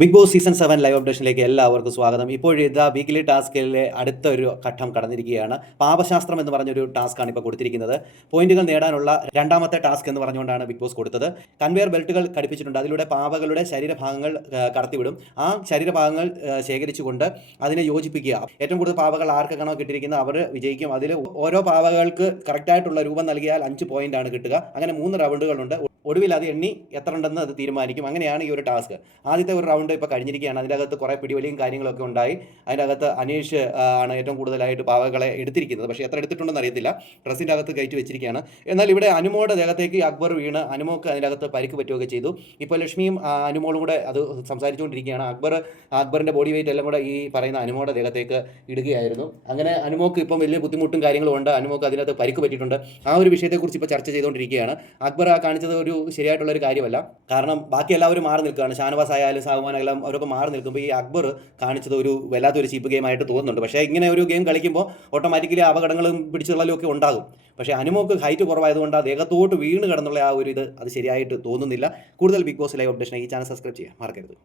Big boss season seven live അപ്ഡേഷനിലേക്ക് എല്ലാവർക്കും സ്വാഗതം. ഇപ്പോൾ വീക്കിലി ടാസ്കിലെ അടുത്ത ഒരു ഘട്ടം കടന്നിരിക്കുകയാണ്. പാപശാസ്ത്രം എന്ന് പറഞ്ഞൊരു ടാസ്ക്കാണ് ഇപ്പോൾ കൊടുത്തിരിക്കുന്നത്. പോയിന്റുകൾ നേടാനുള്ള രണ്ടാമത്തെ ടാസ്ക് എന്ന് പറഞ്ഞുകൊണ്ടാണ് ബിഗ് ബോസ് കൊടുത്തത്. കൺവെയർ ബെൽറ്റുകൾ കടിപ്പിച്ചിട്ടുണ്ട് അതിലൂടെ പാവകളുടെ ശരീരഭാഗങ്ങൾ കടത്തിവിടും. ആ ശരീരഭാഗങ്ങൾ ശേഖരിച്ചുകൊണ്ട് അതിനെ യോജിപ്പിക്കുക. ഏറ്റവും കൂടുതൽ പാവകൾ ആർക്കാണോ കിട്ടിയിരിക്കുന്നത് അവർ വിജയിക്കും. അതിൽ ഓരോ പാവകൾക്ക് കറക്റ്റായിട്ടുള്ള രൂപം നൽകിയാൽ അഞ്ച് പോയിന്റ് ആണ് കിട്ടുക. അങ്ങനെ മൂന്ന് റൗണ്ടുകളുണ്ട്. ഒടുവിൽ അത് എണ്ണി എത്ര ഉണ്ടെന്ന് അത് തീരുമാനിക്കും. അങ്ങനെയാണ് ഈ ഒരു ടാസ്ക്. ആദ്യത്തെ ഒരു റൗണ്ട് ഇപ്പോൾ കഴിഞ്ഞിരിക്കുകയാണ്. അതിന്റെ അകത്ത് കുറേ പിടിവലിയും കാര്യങ്ങളൊക്കെ ഉണ്ടായി. അതിന്റെ അകത്ത് അനീഷ് ആണ് ഏറ്റവും കൂടുതലായിട്ട് പാവകളെ എടുത്തിരിക്കുന്നത്. പക്ഷേ എത്ര എടുത്തിട്ടുണ്ടെന്ന് അറിയത്തില്ല. ഡ്രസ്സിന്റെ അകത്ത് കയറ്റി വെച്ചിരിക്കുകയാണ്. എന്നാൽ ഇവിടെ അനുമോയുടെ ദേഹത്തേക്ക് അക്ബർ വീണ് അനുമോക്ക് അതിന്റെ അകത്ത് പരിക്ക് പറ്റുകയൊക്കെ ചെയ്തു. ഇപ്പോൾ ലക്ഷ്മിയും അനുമോളും കൂടെ അത് സംസാരിച്ചുകൊണ്ടിരിക്കുകയാണ്. അക്ബർ അക്ബറിന്റെ ബോഡി വെയിറ്റ് എല്ലാം കൂടെ ഈ പറയുന്ന അനുമോയുടെ ദേഹത്തേക്ക് ഇടുകയായിരുന്നു. അങ്ങനെ അനുമോക്ക് ഇപ്പം വലിയ ബുദ്ധിമുട്ടും കാര്യങ്ങളും ഉണ്ട്. അനുമോക്ക് അതിനകത്ത് പരിക്ക് പറ്റിയിട്ടുണ്ട്. ആ ഒരു വിഷയത്തെക്കുറിച്ച് ഇപ്പോൾ ചർച്ച ചെയ്തുകൊണ്ടിരിക്കുകയാണ്. അക്ബർ ആ കാണിച്ചത് ഒരു ശരിയായിട്ടുള്ള ഒരു കാര്യമല്ല. കാരണം ബാക്കി എല്ലാവരും മാറി നിൽക്കുകയാണ്. ഷാനവാസ് ആയാലും സാഹുമാൻ എല്ലാം അവരൊക്കെ മാറി നിൽക്കുമ്പോൾ ഈ അക്ബർ കാണിച്ചത് ഒരു വല്ലാത്തൊരു ചീപ്പ് ഗെയിമായിട്ട് തോന്നുന്നുണ്ട്. പക്ഷേ ഇങ്ങനെ ഒരു ഗെയിം കളിക്കുമ്പോൾ ഓട്ടോമാറ്റിക്കലി അപകടങ്ങളും പിടിച്ചുള്ളലും ഒക്കെ ഉണ്ടാകും. പക്ഷേ അനുമോക്ക് ഹൈറ്റ് കുറവായതുകൊണ്ട് ആ ദേഹത്തോട്ട് വീണ് കിടന്നുള്ള ആ ഒരു ഇത് അത് ശരിയായിട്ട് തോന്നുന്നില്ല. കൂടുതൽ ബിഗ് ബോസ് ലൈവ് അപ്ഡേഷൻ ഈ ചാനൽ സബ്സ്ക്രൈബ് ചെയ്യാം മറക്കരുത്.